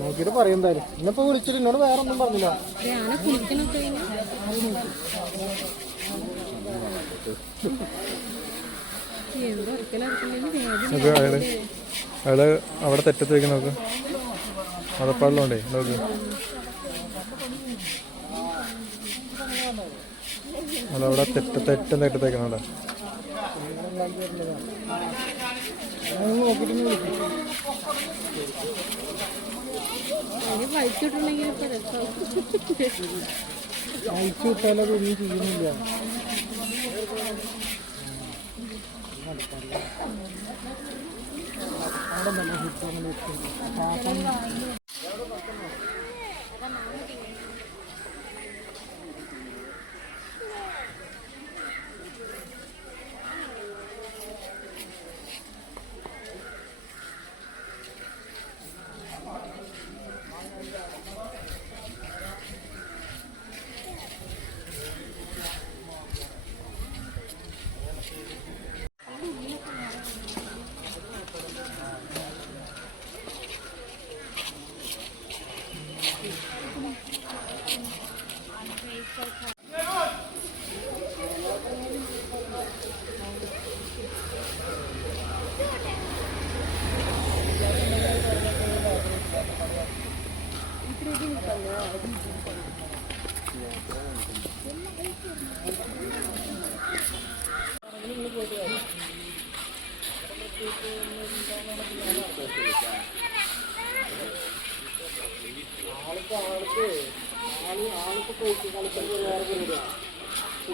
നോക്കിട്ട് പറയെന്തായാലും. ഇന്നിപ്പോ വിളിച്ചിട്ട് എന്നോട് വേറെ ഒന്നും പറഞ്ഞില്ല. അയാള് അവിടെ തെറ്റത്ത് വെക്കുന്ന നോക്ക്, മതപ്പാടിലുണ്ടേ നോക്ക്. അതവിടെ തെറ്റത്തേക്കണ അയച്ചു വിട്ടാലത് ഒന്നും ചെയ്യുന്നില്ല.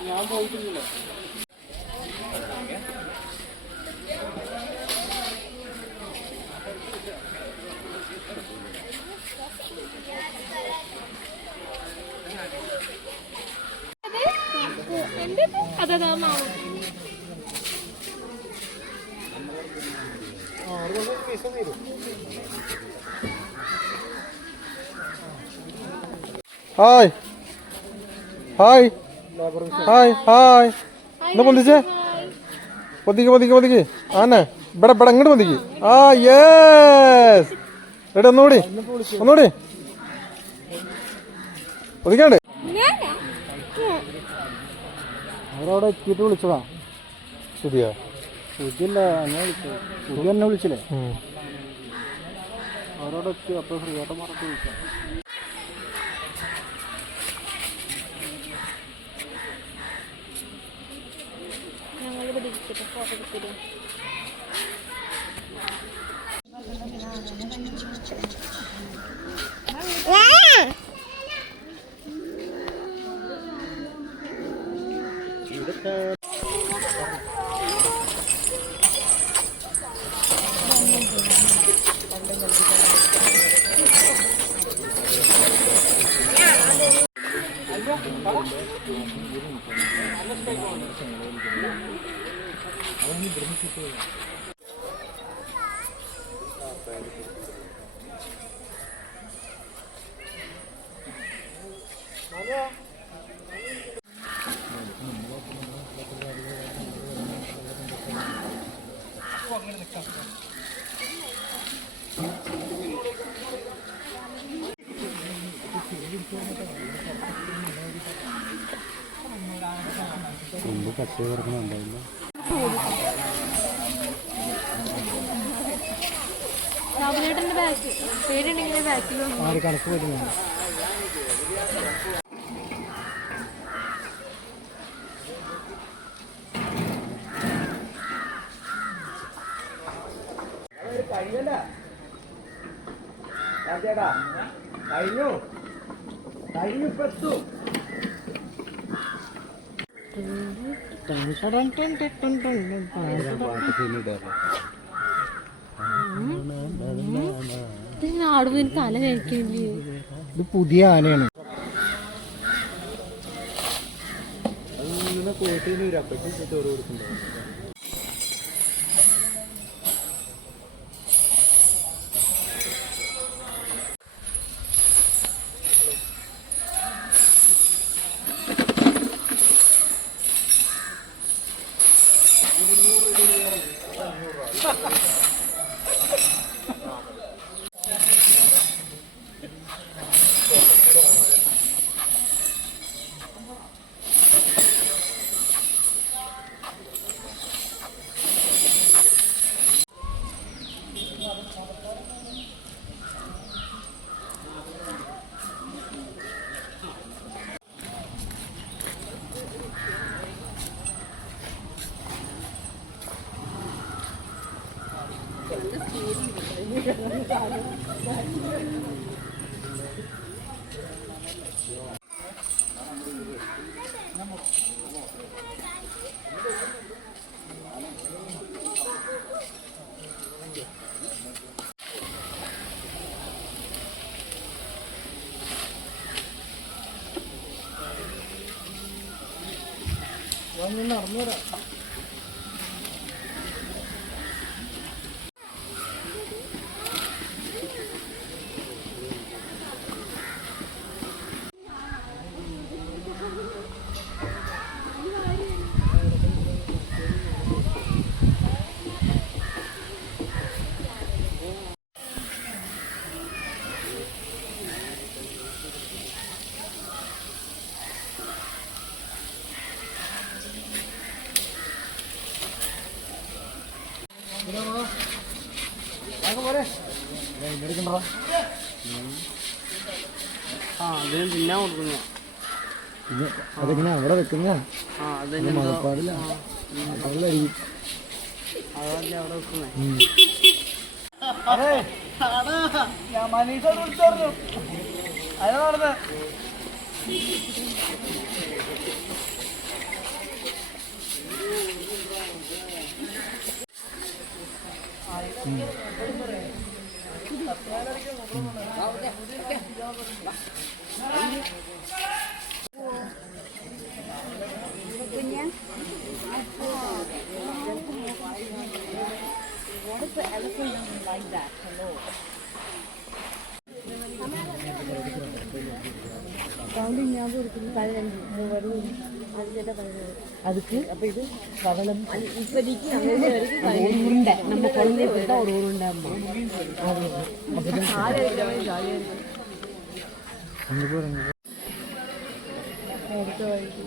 ഞാൻ പോയിട്ടില്ല. Hi hi hi hi. എന്താ പൊന്തിച്ചേ? പൊതിക്ക് ആന്നെ ഇവിടെ ഇങ്ങോട്ട് പൊന്തിക്ക്. ആ യെസ്. എടാ ഒന്നുകൂടി പൊതിക്കാണ്ട്. അവരവിടെ എത്തിയിട്ട് വിളിച്ചതാ. ശരിയാ, സുഖില്ല എന്നെ വിളിച്ചു. സുഖി എന്നെ വിളിച്ചില്ലേ? അവരോട് എത്തി. അപ്പോൾ ഫ്രീയായിട്ട് മറത്ത് വിളിക്കാം. ഫോട്ടോ എടുത്തിട്ട് കട്ട് കിടക്കുന്നുണ്ടായില്ല. ആര് കണക്ക് വരുന്നുണ്ട്? ആടുവിന് തല കഴിക്കില്ലേ? ഇത് പുതിയ ആനയാണ്. ചോറ് കൊടുക്കണ്ടോ? നടന്നു തിന്നാൻ കൊടുക്കുന്ന അതെങ്ങനെ അവിടെ വെക്കുന്ന മഴപ്പാടില്ല അതല്ലേ അവിടെ വെക്കുന്നേ. ഞാൻ മനീഷോട് വിളിച്ചു അതിനാ നടന്നേ. What if the elephant doesn't like that? Hello. அதுக்கு அப்போ இது கவலம் இப்போதைக்கு உருண்டை நம்ம குழந்தைய கொடுத்தா ஒரு உருண்டை அம்மா ஜாலியாக இருக்கு. அடுத்த வழிக்கு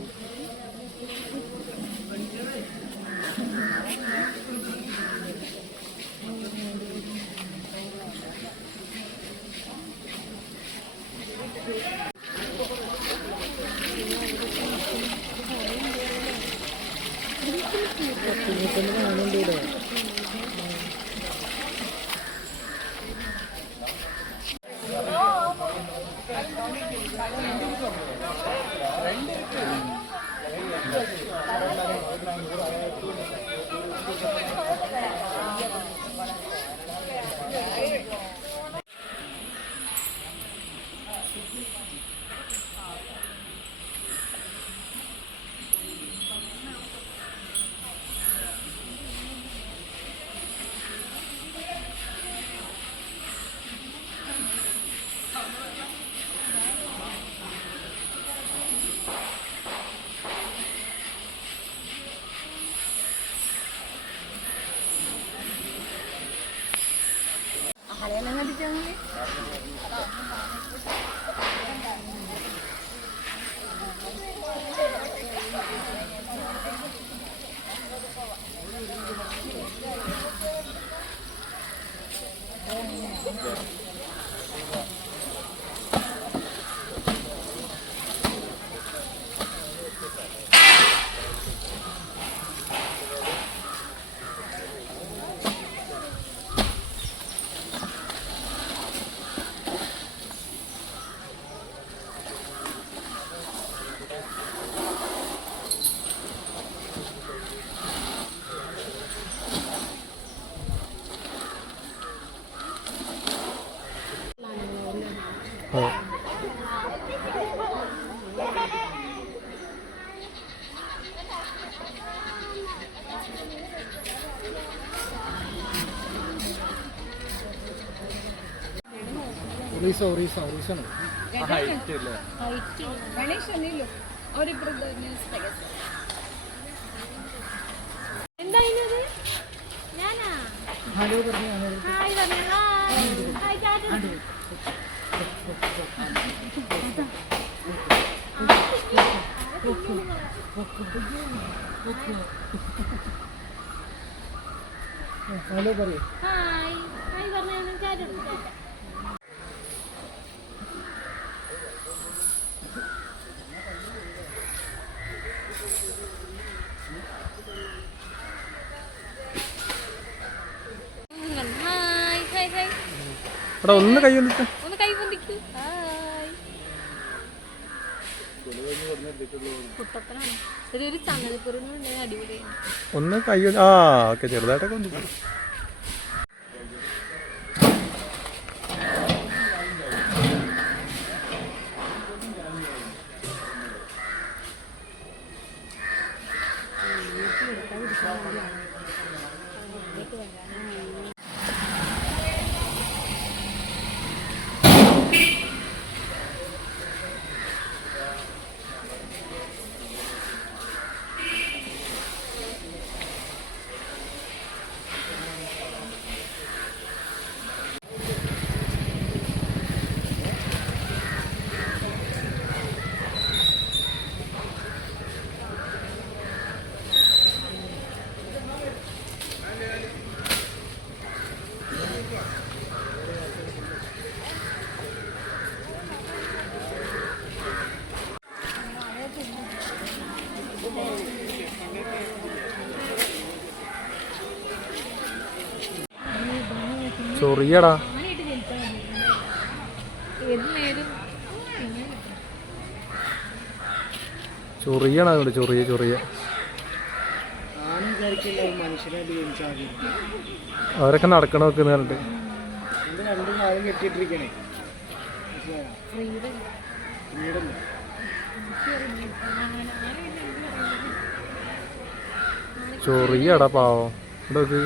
ഒറീസയാണ് ഹലോ ഹലോ പറയൂ. എടാ ഒന്ന് കൈ വന്നിട്ട് ഒന്ന് കൈ പൊന്തിക്ക്. ഹായ്. കുട്ടപ്പനാണ്. ഒരു ചങ്ങലക്കുറിന്നുണ്ടെങ്കിൽ അടിപൊളിയാണ്. ഒന്ന് കൈ ആ ഓക്കെ ചെറുതായിട്ടൊക്കെ വന്നിട്ട് ചൊറിയടാ ഏത് നേരം ചൊറിയണ അതുകൊണ്ട് ചൊറിയ ചൊറിയ മനുഷ്യനായിട്ട് ജനിച്ചാൽ മതി. അവരൊക്കെ നടക്കണ വെക്കുന്ന പറഞ്ഞിട്ട് ഇത് രണ്ടും കാലം കെട്ടിയിട്ടിരിക്കണേ. ചൊറിയടാ പാവം ഇവിടെ നോക്ക്